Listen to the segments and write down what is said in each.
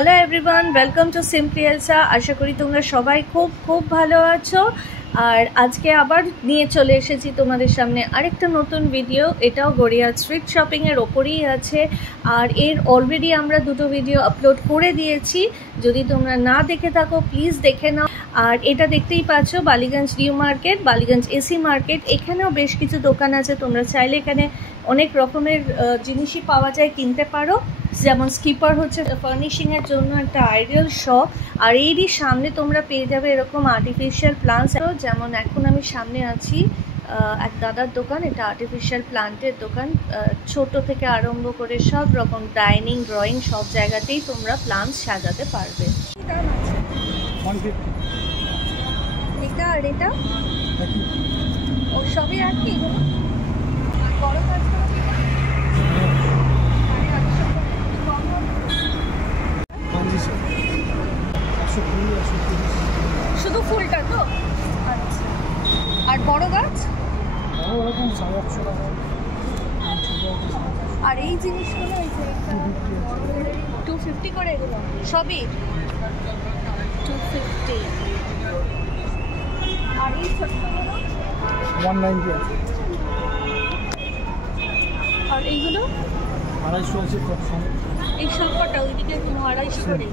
Hello everyone, welcome to simply Elsa. আশা করি তোমরা সবাই খুব খুব ভালো আছো। আর আজকে আবার নিয়ে চলে এসেছি তোমাদের সামনে আরেকটা নতুন ভিডিও। এটাও গড়িয়া স্ট্রিট শপিংয়ের ওপরেই আছে। আর এর অলরেডি আমরা দুটো ভিডিও আপলোড করে দিয়েছি, যদি তোমরা না দেখে থাকো প্লিজ দেখে নাও। আর এটা দেখতেই পাচ্ছ Ballygunge new market, Ballygunge AC market. এখানেও বেশ কিছু দোকান আছে, তোমরা চাইলে এখানে অনেক রকমের জিনিসই পাওয়া যায়, কিনতে পারো। যেমন স্কিপার হচ্ছে ফার্নিশিংয়ের জন্য একটা আইডিয়াল শপ। আর এরই সামনে তোমরা পেয়ে যাবে এরকম আর্টিফিশিয়াল প্লান্টস। যেমন এখন আমি সামনে আছি এক দাদার দোকান, এটা আর্টিফিশিয়াল প্লান্টের দোকান। ছোট থেকে আরম্ভ করে সব রকম ডাইনিং, ড্রয়িং সব জায়গাতেই তোমরা প্লান্টস সাজাতে পারবে। এটা আর এটা ও সবই আর কি বড় কাজ শুধু ফুলটা তো? আচ্ছা, আর বড় গাছ আর এই জিনিসগুলো 250 করে, এগুলো সবই 250। আর এই ছোটগুলো 190 আছে। আর এইগুলো 250 আছে। এই সব কটা ওইদিকে 250 করে।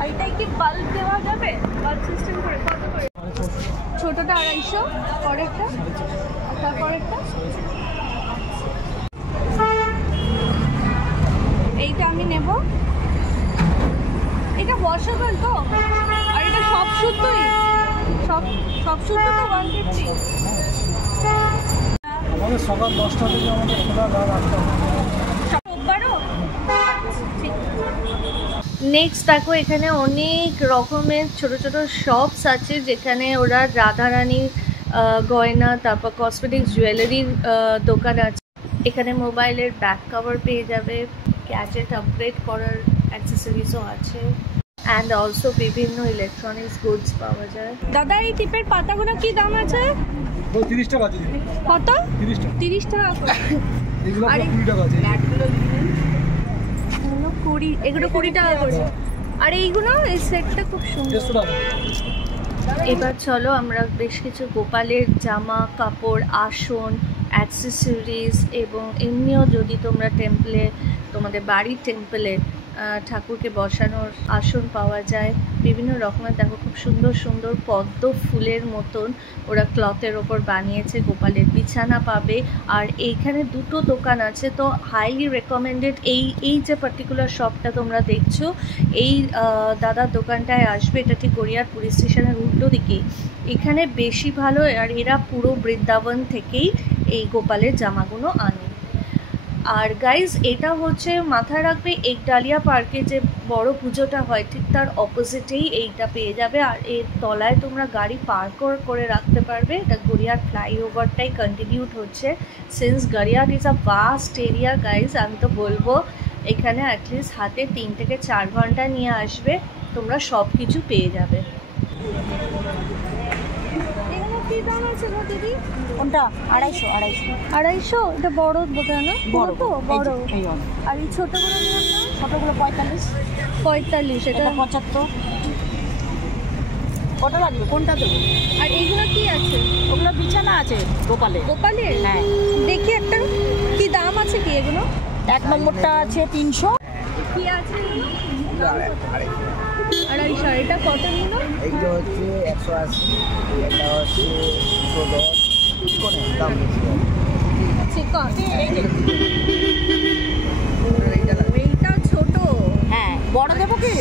আর এটাই কি বাল্ব দেওয়া যাবে? বাল্ব সিস্টেম করে কত করে? ছোটটা 250, পরেরটা আর তারপরেরটা। এইটা আমি নেব। এটা ওয়াশেবল তো? আর এটা সব শুদ্ধই, সব শুদ্ধ তো 150। আমাদের সকাল 10টা থেকে আমাদের খোলা, রাত 8টা। নেক্সট দেখো, এখানে অনেক রকমের ছোট ছোট শপস আছে, যেখানে ওরা রাধারানীর গয়না, তারপর কসমেটিক্স, জুয়েলারির দোকান আছে। এখানে মোবাইলের ব্যাক কভার পেয়ে যাবে, গ্যাজেট আপগ্রেড করার অ্যাক্সেসরিজও আছে, অ্যান্ড অলসো বিভিন্ন ইলেকট্রনিক্স গুডস পাওয়া যায়। দাদা, এই টিপের পাতাগুলো কি দাম আছে? 30 টাকা আছে। কত? 30 টাকা করে। এগুলো 20 টাকা আছে। এগুলো 20 টাকা করে। আর এইগুলো, এই সেটটা খুব সুন্দর। এবার চলো আমরা বেশ কিছু গোপালের জামা কাপড়, আসন, অ্যাক্সেসরিজ এবং এমনিও যদি তোমরা টেম্পলে, তোমাদের বাড়ির টেম্পলে ঠাকুরকে বসানোর আসন পাওয়া যায় বিভিন্ন রকমের। দেখো খুব সুন্দর সুন্দর পদ্ম ফুলের মতন ওরা ক্লথের ওপর বানিয়েছে, গোপালের বিছানা পাবে। আর এইখানে দুটো দোকান আছে, তো হাইলি রেকমেন্ডেড। এই যে পার্টিকুলার শপটা তোমরা দেখছো, এই দাদার দোকানটায় আসবে। এটা ঠিক গড়িয়ার পুলিশ স্টেশনের উল্টো দিকেই। এখানে বেশি ভালো। আর এরা পুরো বৃন্দাবন থেকেই এই গোপালের জামাগুলো আনে। আর গাইজ, এটা হচ্ছে মাথায় রাখবে, একডালিয়া পার্কে যে বড় পুজোটা হয় ঠিক তার অপোজিটেই এইটা পেয়ে যাবে। আর এর তলায় তোমরা গাড়ি পার্ক করে রাখতে পারবে। এটা গড়িয়ার ফ্লাইওভারটাই কন্টিনিউড হচ্ছে। সিন্স গড়িয়ার is a vast area guys, আমি তো বলবো এখানে অ্যাটলিস্ট হাতে 3 থেকে 4 ঘন্টা নিয়ে আসবে, তোমরা সব কিছু পেয়ে যাবে। কি দাম আছে গো দিদি? কোনটা? 250 এটা বড় বোধহয় না? বড় তো বড়। আর এই ছোটগুলো নিলাম না? ছোটগুলো 45। এটা 75। কটা লাগবে? কোনটা দেবো? আর এইগুলো কি আছে? ওগুলো বিছানা আছে গোপালের। হ্যাঁ, দেখি একটা, কি দাম আছে কি এগুলো? 1 নম্বরটা আছে 300। কি আছে? 250। এটা কত নিল? এইটা হচ্ছে 180, এটা হচ্ছে 110। দাম বেশি। এইটা ছোট। হ্যাঁ, বড় দেবো কি?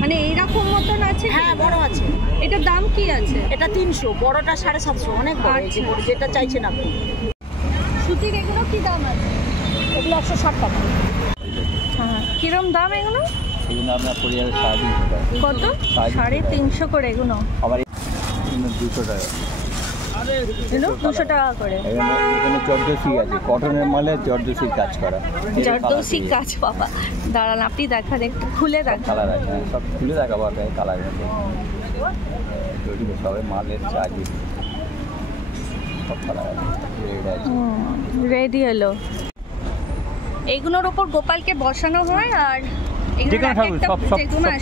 মানে এইরকম মতন আছে? হ্যাঁ, বড় আছে। এটার দাম কি আছে? এটা 300, বড়টা 750, অনেক বড়। আচ্ছা। যেটা চাইছেন আপনি। সুতির এগুলো কি দাম আছে? এগুলো 160 টাকা। হ্যাঁ, কিরম দাম এগুলো? এগুলো আপনার পরিবারের 350 টাকা। কত? 350 করে এগুলো। আবার 200 টাকা। 200 টাকা করে। এখানে জর্দোসি আছে, কটনের মালে জর্দোসির কাজ করা। জর্দোসি কাজ, বাবা দাঁড়ান আপনি দেখান, একটু খুলে দেখান। কালার আছে, সব খুলে দেখাবো আপনাকে কালার। সবাই মালের চার্জ সব কালার আছে। রেড আছে, রেড ইয়েলো। এইগুলোর ওপর গোপালকে বসানো হয় আর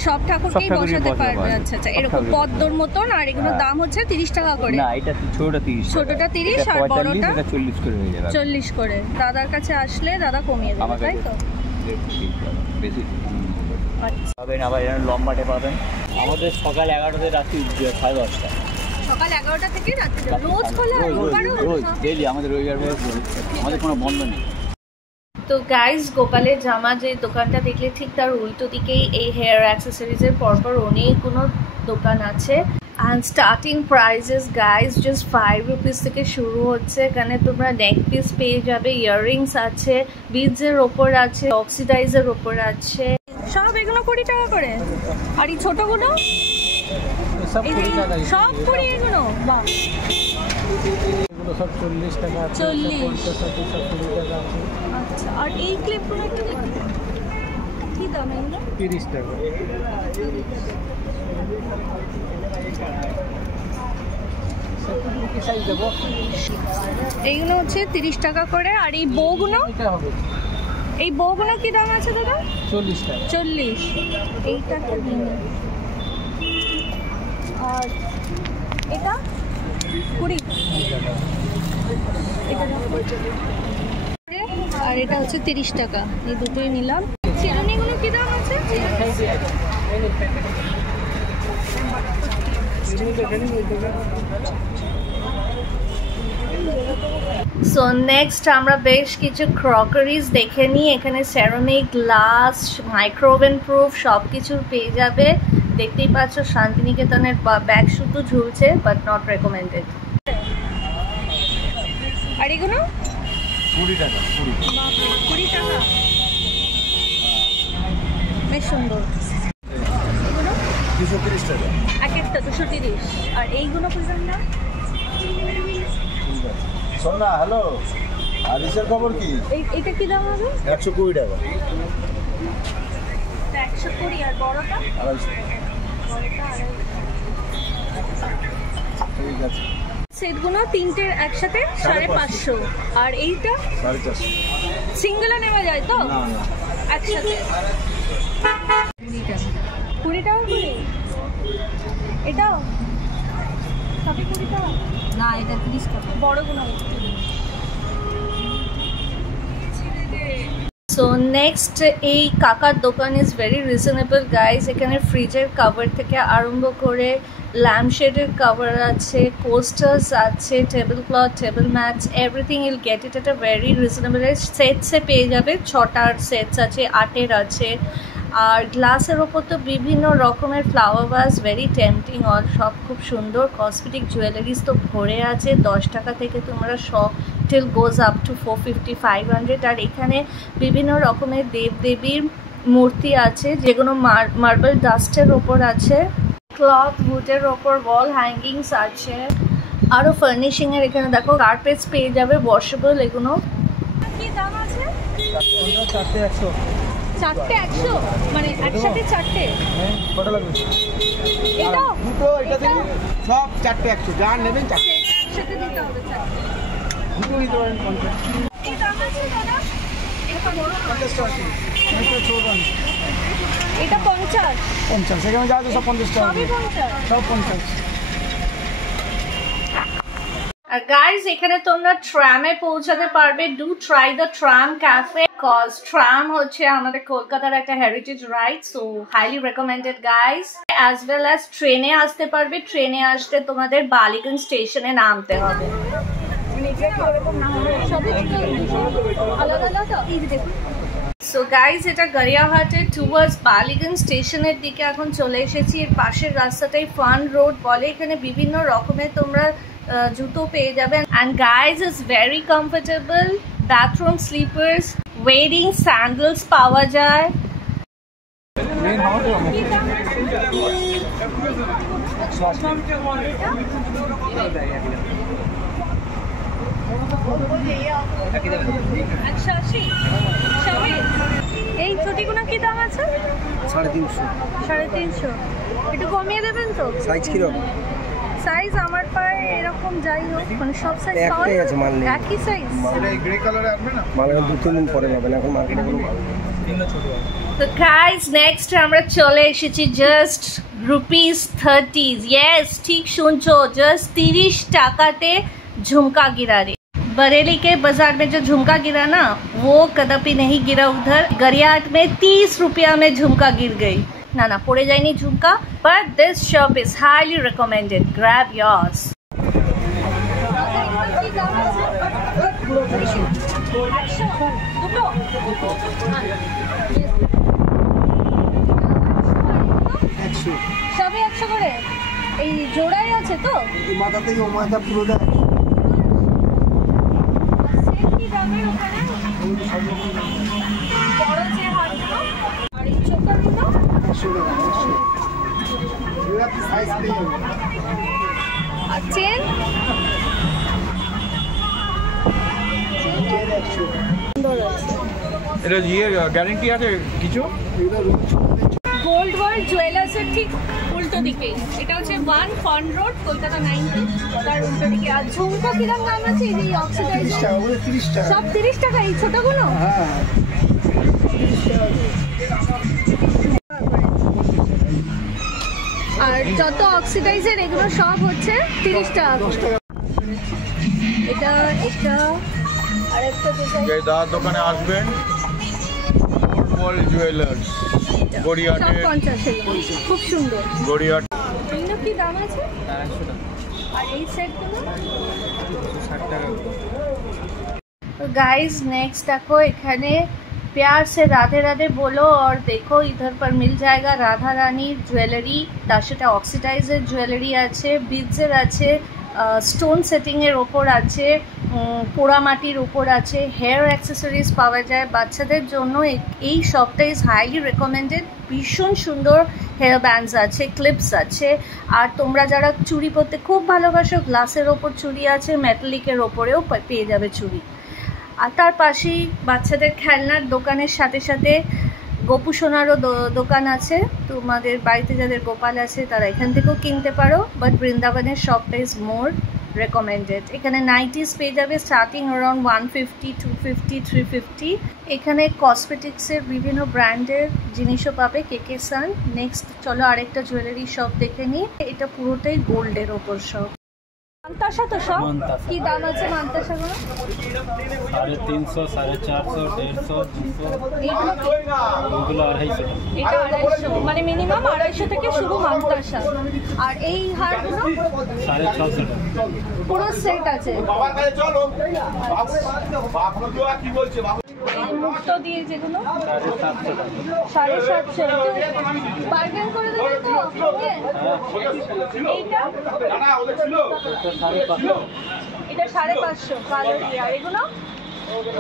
সব ঠাকুরকেই বসাতে পারবে। আচ্ছা আচ্ছা, এরকম পদ্মর মতন। আর এগুলোর দাম হচ্ছে 30 টাকা করে। না, এটা ছোটটা 30, ছোটটা 30 আর বড়টা 40 করে হয়ে যাবে। 40 করে। দাদার কাছে আসলে দাদা কমিয়ে দেবে, তাই তো? বেশি পাবেন, আবার এখানে লম্বাটে পাবেন। আমাদের সকাল 11টা থেকে রাত্রি 10:30। সকাল 11টা থেকে রাত্রি রোজ খোলা? রোজ ডেইলি আমাদের রবিবার আমাদের কোনো বন্ধ নেই। তো গাইজ, গোপালের জামা যে দোকানটা দেখলে ঠিক তার উল্টো দিকেই এই হেয়ার অ্যাক্সেসরিজের পরপর অনেকগুলো দোকান আছে। And starting prices guys just 5 rupees থেকে শুরু হচ্ছে। এখানে তোমরা নেক পিস পেয়ে যাবে, ইয়াররিংস আছে, বিডসের ওপর আছে, অক্সিডাইজের ওপর আছে। সব এগুলো 20 টাকা করে। আর এই ছোটগুলো সব 20 টাকা। সব 20 এগুলো? বাহ, এগুলো সব 40 টাকা আছে, 40 সব 20 টাকা আছে। আচ্ছা, আর এই ক্লিপগুলো একটু দেখি কি দাম এগুলো? 30 টাকা। কি সাইজ দেবো? এইগুলো হচ্ছে 30 টাকা করে। আর এই বউগুলো? এটা হবে। এই বউগুলো কি দাম আছে দাদা? 40 টাকা। 40। এইটা কি দিন? আর এটা 20 টাকা। আর এটা হচ্ছে 30 টাকা। এই দুটোই নিলাম। চিরুনিগুলো কি দাম আছে? সো নেক্সট আমরা বেশ কিছু ক্রকারিজ দেখে নিই। এখানে সেরামিক, গ্লাস, মাইক্রোওভেন প্রুফ সব কিছু পেয়ে যাবে। দেখতেই পাচ্ছ শান্তিনিকেতনের ব্যাগ শুধু ঝুলছে, বাট নট রেকমেন্ডেড। আর এগুলো 20 টাকা। 20 টাকা, বেশ সুন্দর। এগুলো 230 টাকা। এক একটা 230। আর এইগুলো বুঝলাম না। শোন না, হ্যালো, আরিসের খবর কি? এইটা কি দাম হবে? 120 টাকা। 120। আর বড়টা? 250। বড়টা 250। ঠিক আছে। সেটগুলো তিনটের একসাথে 550। আর এইটা 450। সিঙ্গেলও নেওয়া যায় তো? না না, একসাথে 20 টাকা করে। এটাও সবই 20 টাকা? না, এটা 30 টাকা। বড়গুলো। সো নেক্সট এই কাকার দোকান ইজ ভেরি রিজনেবল গাইজ। এখানে ফ্রিজের কভার থেকে আরম্ভ করে ল্যাম্পশেডের কভার আছে, কোস্টার্স আছে, table cloth, table mats, everything I'll get it at a very reasonable. সেটসে পেয়ে যাবে, 6টার সেটস আছে, 8-এর আছে। আর গ্লাসের ওপর তো বিভিন্ন রকমের flower vase, very tempting. All সব খুব সুন্দর। কসমেটিক জুয়েলারিজ তো ভরে আছে। 10 টাকা থেকে তোমরা সব টিল গোজ আপ টু 450, 500। আর এখানে বিভিন্ন রকমের দেবদেবীর মূর্তি আছে, যেগুলো মার্বেল ডাস্টের ওপর আছে, ক্লথ উডের ওপর ওয়াল হ্যাঙ্গিংস আছে। আরও ফার্নিশিংয়ের এখানে দেখো কার্পেটস পেয়ে যাবে, ওয়াশেবল। এগুলো কি দাম আছে? 4টে 100। 4টে 100? মানে একসাথে 4টে? হ্যাঁ, কত লাগবে? এটা দুটো, এটা থেকে সব 4টে 100। যা নেবেন 4টে একসাথে দিতে হবে 4টে। দুটো নিতে পারেন 50। কি দাম আছে দাদা? এটা বড় 50 টাকা। এটা ছোট দাম। এটা 50। 50। সেখানে যা আছে সব 50 টাকা। সবই 50? সব 50। আর গাইজ, এখানে তোমরা ট্রামে পৌঁছাতে পারবে। Do try the tram cafe, cause tram হচ্ছে আমাদের কলকাতার একটা heritage ride. So highly recommended guys. As well as ট্রেনে আসতে পারবে। ট্রেনে আসতে তোমাদের বালিগঞ্জ স্টেশনে নামতে হবে। সো গাইজ, এটা গড়িয়াহাটের টুয়ার্ডস বালিগঞ্জ স্টেশনের দিকে এখন চলে এসেছি। এর পাশের রাস্তাটাই ফান রোড বলে। এখানে বিভিন্ন রকমের তোমরা জুতো পেয়ে যাবেন। And guys is very comfortable. Bathroom sleepers, wedding sandals পাওয়া যায়। এই ছুটিগুলো কি দাম আছে? 350। 350। একটু কমিয়ে দেবেন তো? সাইজ কিরকম? সাইজ আমার পায়ে এরকম যাই হোক মানে সব সাইজ পাওয়া একটাই আছে মাল নেই। একই সাইজ। এটা গ্রে কালারে আসবে না? মাল 2-3 দিন পরে পাবেন, এখন মার্কেটে কোনো পাবেন না। তো গাইস নেক্সট আমরা চলে এসেছি জাস্ট ₹30। ইয়েস ঠিক শুনছো, জাস্ট 30 টাকাতে झुमका गिरा रे। बरेली के बाजार में जो झुमका गिरा ना वो कदापि नहीं गिरा उधर। गरियाहाट में 30 रुपया में झुमका गिर गई। ना ना पड़े जाएनी झुमका, but this shop is highly recommended, grab yours. সবই 100 করে। এই জোড়াই আছে তো? এই মাথা থেকে ও মাথা পুরো দেয়। সেম কি দামের ওখানে? বড় যে হারগুলো আর এই ছোটগুলো 100 টাকা। এগুলো আপনি সাইজ পেয়ে যাবেন। আর চেন এটা গ্যারান্টি আছে কিছু? গোল্ড ওয়ার্ল্ড জুয়েলার্সের ঠিক উল্টো দিকে। এটা হচ্ছে 1 ফন রোড কলকাতা 90, তার উল্টো দিকে। আর ঝুমকা কিরম দাম আছে এই অক্সিডাইজ? 30 টাকা, ওগুলো 30 টাকা। সব 30 টাকা এই ছোটগুলো? হ্যাঁ। আর যত অক্সিডাইজের এগুলো সব হচ্ছে 30 টাকা করে। এটা আর একটা এই দাদার দোকানে আসবেন, গোল্ড ওয়ার্ল্ড জুয়েলার্স, গড়িয়াহাটে। 50 এগুলো খুব সুন্দর। গড়িয়াহাট এগুলো কি দাম আছে? 250 টাকা। আর এই সেটগুলো 60 টাকা। तो गाइस नेक्स्ट देखो এখানে प्यार से राधे राधे बोलो और देखो इधर पर मिल जाएगा राधा रानी ज्वेलरी, তার সাথে অক্সিডাইজের জুয়েলারি আছে, বিডসের আছে, স্টোন সেটিংয়ের ওপর আছে, পোড়ামাটির ওপর আছে, হেয়ার অ্যাক্সেসরিজ পাওয়া যায় বাচ্চাদের জন্য। এই শপটা ইজ হাইলি রেকমেন্ডেড। ভীষণ সুন্দর হেয়ার ব্যান্ডস আছে, ক্লিপস আছে। আর তোমরা যারা চুড়ি পরতে খুব ভালোবাসো, গ্লাসের ওপর চুড়ি আছে, মেটালিকের ওপরেও পেয়ে যাবে চুড়ি। আর তার পাশেই বাচ্চাদের খেলনার দোকানের সাথে সাথে গোপু সোনারও দোকান আছে। তোমাদের বাড়িতে যাদের গোপাল আছে তারা এখান থেকেও কিনতে পারো, বাট বৃন্দাবনের শপটা ইজ মোর রেকমেন্ডেড। এখানে নাইটিস পেয়ে যাবে স্টার্টিং অ্যারাউন্ড 150, 250, 350। এখানে কসমেটিক্সের বিভিন্ন ব্র্যান্ডের জিনিসও পাবে, কেকে সান। নেক্সট চলো আরেকটা জুয়েলারি শপ দেখে নিই। এটা পুরোটাই গোল্ডের ওপর শপ। মান্তাসা তো সব কি দাম আছে মান্তাসাগুলো? 350, 450, 150, 200, এইগুলো কি? ওগুলো 250। এটা 250, মানে মিনিমাম 250 থেকে শুরু মান্তাসা। আর এই হারগুলো 650 টাকা। পুরো সেট আছে। বাবার কাছে চলো, বাবু কি বলছে বাবু? এই মুক্তো দিয়ে যেগুলো 750 টাকা। 750 বার্গেন করে দেবে তো? এইটা না ওদের ছিল এটা 550। এটা 550 কালো দিয়ে। আর এগুলো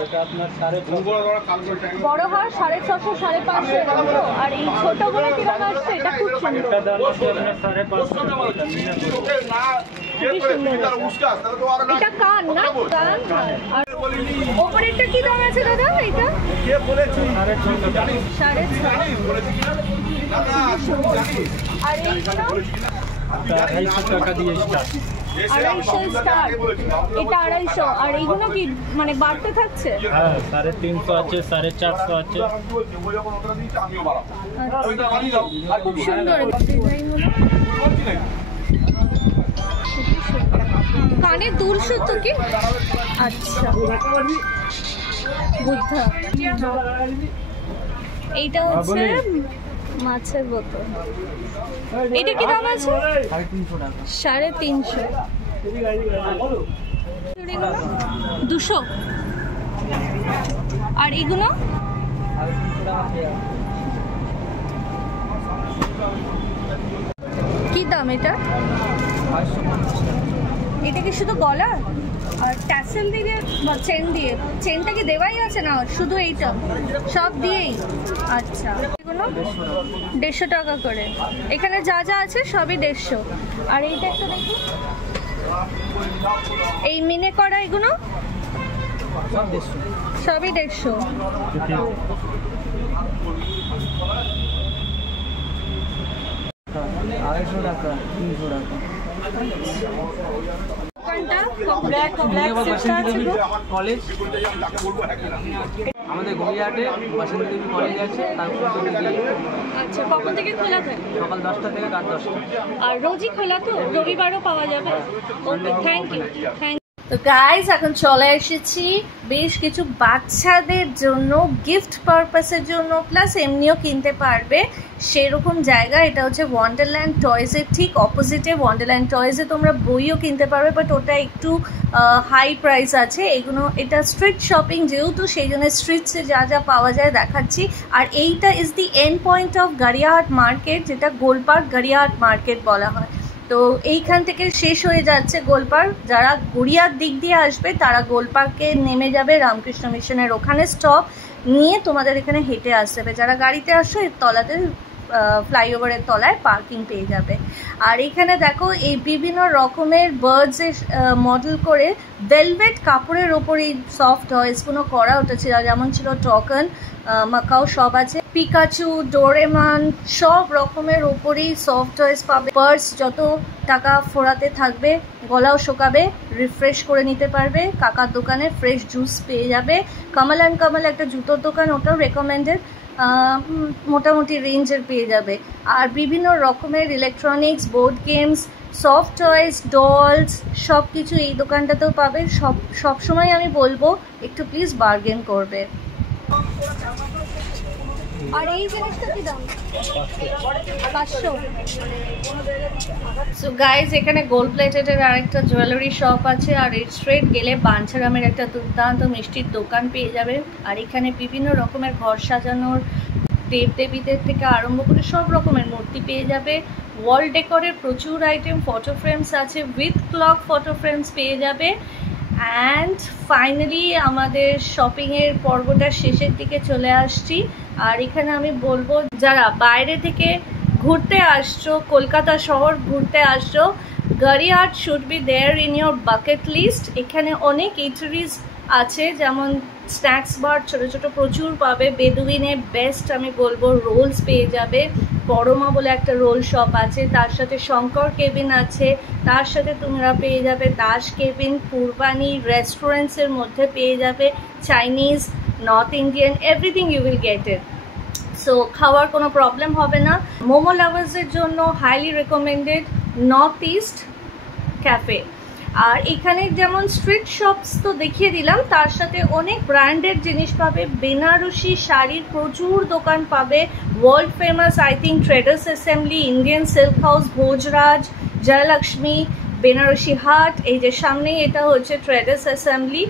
এটা আপনার 550। বড় হার 650, 550 এগুলো। আর এই ছোটগুলো কিরকম আসছে? এটা খুব সুন্দর। এটা দাম আছে আপনার 550 টাকা। না খুবই সুন্দর। এটা কান না? কান। আর ওপরেরটা কি দাম আছে দাদা? এটা কে বলেছি 650 টাকা। 650। বলেছি না আর এইগুলো 250 টাকা দিয়ে স্টার্ট। 250 স্টার্ট। এটা 250। আর এইগুলো কি মানে বাড়তে থাকছে? হ্যাঁ 350 আছে, 450 আছে। খুব সুন্দর ডিজাইনগুলো। কানে দুল সুতো কি? আচ্ছা বুদ্ধা। এইটা হচ্ছে মাছের বোতল। এটা কি দাম আছে? 350 টাকা। 200। আর এগুলো কি দাম? এটা এটা কি শুধু গলা আর ট্যাসেল দিয়ে বা চেন দিয়ে? চেনটা কি দেওয়াই আছে না শুধু এইটা? সব দিয়েই? আচ্ছা এগুলো 150 টাকা করে। এখানে যা যা আছে সবই 150। আর এইটা একটা দেখি, এই মিনে করা এগুলো সবই 150। 250 টাকা, 300 টাকা। কলেজ আমাদের গড়িয়াহাটে বসন্ত দেবী কলেজ আছে, তারপর আচ্ছা, কখন থেকে খোলা থাকে? সকাল 10টা থেকে রাত 10টা। আর রোজই খোলা তো? রবিবারও পাওয়া যাবে? ওকে, থ্যাংক ইউ। তো গাইজ, এখন চলে এসেছি বেশ কিছু বাচ্চাদের জন্য গিফট পারপাসের জন্য, প্লাস এমনিও কিনতে পারবে সেরকম জায়গা। এটা হচ্ছে ওয়ান্ডারল্যান্ড টয়েসের ঠিক অপোজিটে। ওয়ান্ডারল্যান্ড টয়েসে তোমরা বইও কিনতে পারবে, বাট ওটা একটু হাই প্রাইস আছে। এটা স্ট্রিট শপিং যেহেতু, সেই জন্য স্ট্রিটসে যা যা পাওয়া যায় দেখাচ্ছি। আর এইটা is the end point of Gariahat market, যেটা গোলপার্ক গড়িয়াহাট মার্কেট বলা হয়। তো এইখান থেকে শেষ হয়ে যাচ্ছে গোলপার্ক। যারা গড়িয়ার দিক দিয়ে আসবে তারা গোলপার্কে নেমে যাবে, রামকৃষ্ণ মিশনের ওখানে স্টপ নিয়ে তোমাদের এখানে হেঁটে আসতে হবে। যারা গাড়িতে আসো এর তলাতে ফ্লাইওভারের তলায় পার্কিং পেয়ে যাবে। আর এখানে দেখো এই বিভিন্ন রকমের বার্ডসের মডেল করে ভেলভেট কাপড়ের ওপর এই সফট টয়েসগুলো করা ওটা ছিল, যেমন ছিল টকন, মাকাও সব আছে, পিকাচু, ডোরেমন, সব রকমের ওপরেই সফট টয়েস পাবে। পার্স যত টাকা ফোরাতে থাকবে, গলাও শোকাবে, রিফ্রেশ করে নিতে পারবে। কাকার দোকানে ফ্রেশ জুস পেয়ে যাবে। কামাল অ্যান্ড কামাল একটা জুতোর দোকান, ওটাও রেকমেন্ডেড, মোটামুটি রেঞ্জের পেয়ে যাবে। আর বিভিন্ন রকমের electronics, board games, soft toys, dolls সব কিছু এই দোকানটাতেও পাবে। সবসময় আমি বলবো একটু প্লিজ বার্গেন করবে। আর এই জিনিসটা কি দাম? 500। সো গাইজ, এখানে গোল্ড প্লেটেডের আরেকটা জুয়েলারি শপ আছে। আর এই স্ট্রেট গেলে বাঞ্ছারামের একটা দুর্দান্ত মিষ্টির দোকান পেয়ে যাবে। আর এখানে বিভিন্ন রকমের ঘর সাজানোর দেবদেবীদের থেকে আরম্ভ করে সব রকমের মূর্তি পেয়ে যাবে। ওয়াল ডেকোরের প্রচুর আইটেম, ফটো ফ্রেমস আছে, উইথ ক্লক ফটো ফ্রেমস পেয়ে যাবে। অ্যান্ড ফাইনালি আমাদের শপিংয়ের পর্বটা শেষের দিকে চলে আসছি। আর এখানে আমি বলবো, যারা বাইরে থেকে ঘুরতে আসছো, কলকাতা শহর ঘুরতে আসছো, Gariahat should be there in your bucket list. এখানে অনেক ইটারিজ আছে, যেমন স্ন্যাক্স বার ছোটো ছোটো প্রচুর পাবে। বেদুইনে বেস্ট আমি বলবো রোলস পেয়ে যাবে। পরমা বলে একটা রোল শপ আছে, তার সাথে শঙ্কর কেবিন আছে, তার সাথে তোমরা পেয়ে যাবে দাস কেবিন, পূর্বাণী রেস্টুরেন্টসের মধ্যে পেয়ে যাবে Chinese, North Indian, everything you will get it. So খাওয়ার কোনো প্রবলেম হবে না। মোমো লাভার্সের জন্য highly recommended North East cafe. আর এখানে যেমন স্ট্রিট শপস তো দেখিয়ে দিলাম, তার সাথে অনেক ব্র্যান্ডেড জিনিস পাবে। বেনারসি শাড়ির প্রচুর দোকান পাবে। World famous I think Traders Assembly, Indian Silk House, Bhojraj, Jayalakshmi, Benarasi Haat. এই যে সামনেই এটা হচ্ছে Traders Assembly.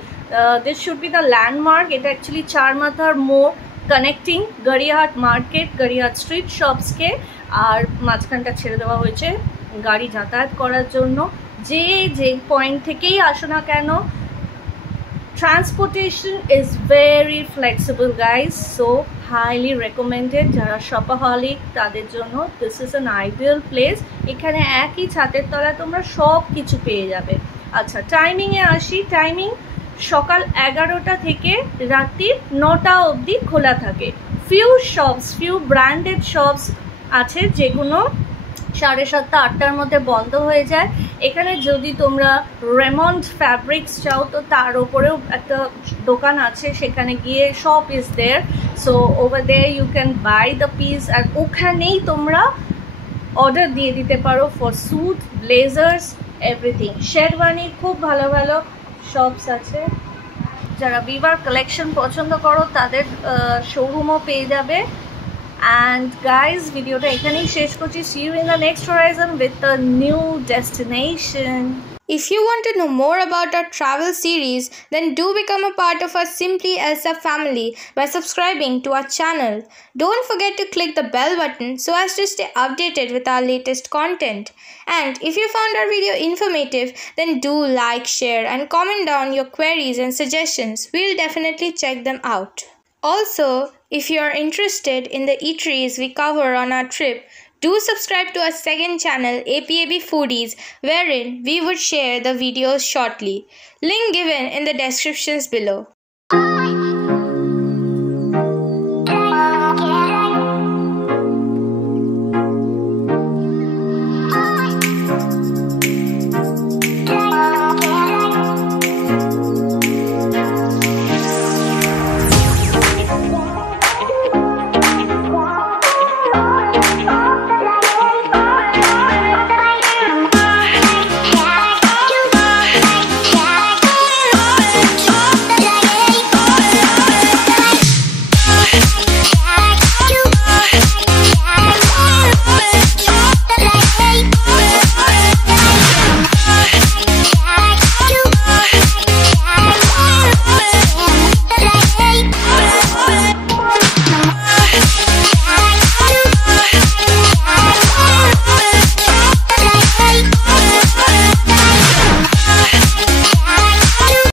This should be the landmark. এটা অ্যাকচুয়ালি চারমাথার মোড় connecting Gariahat market, Gariahat street শপসকে। আর মাঝখানটা ছেড়ে দেওয়া হয়েছে গাড়ি যাতায়াত করার জন্য। যে পয়েন্ট থেকেই আসো না কেন, transportation is very flexible guys. So highly recommended যারা শপাহলিক তাদের জন্য this is an ideal place. এখানে একই ছাদের তলায় তোমরা সব কিছু পেয়ে যাবে। আচ্ছা, টাইমিংয়ে আসি। টাইমিং সকাল 11টা থেকে রাত্রি 9টা অবধি খোলা থাকে। ফিউ ব্র্যান্ডেড শপস আছে যেগুলো 7:30 8টার মধ্যে বন্ধ হয়ে যায়। এখানে যদি তোমরা রেমন্ড ফ্যাব্রিক্স চাও তো তার ওপরেও একটা দোকান আছে, সেখানে গিয়ে shop is there. So over there you can buy the piece. আর ওখানেই তোমরা অর্ডার দিয়ে দিতে পারো ফর স্যুট, ব্লেজার্স, এভরিথিং। শেরওয়ানির খুব ভালো ভালো শপস আছে। যারা বিভার কালেকশন পছন্দ করো তাদের শোরুমও পেয়ে যাবে। And guys, ভিডিওটা এখানেই শেষ করছি। See you in the next horizon with a new destination. If you want to know more about our travel series, then do become a part of our Simply Elsa family by subscribing to our channel. Don't forget to click the bell button so as to stay updated with our latest content. And if you found our video informative, then do like, share and comment down your queries and suggestions. We'll definitely check them out. Also, if you are interested in the eateries we cover on our trip, do subscribe to our second channel, APAB Foodies, wherein we would share the videos shortly. Link given in the descriptions below.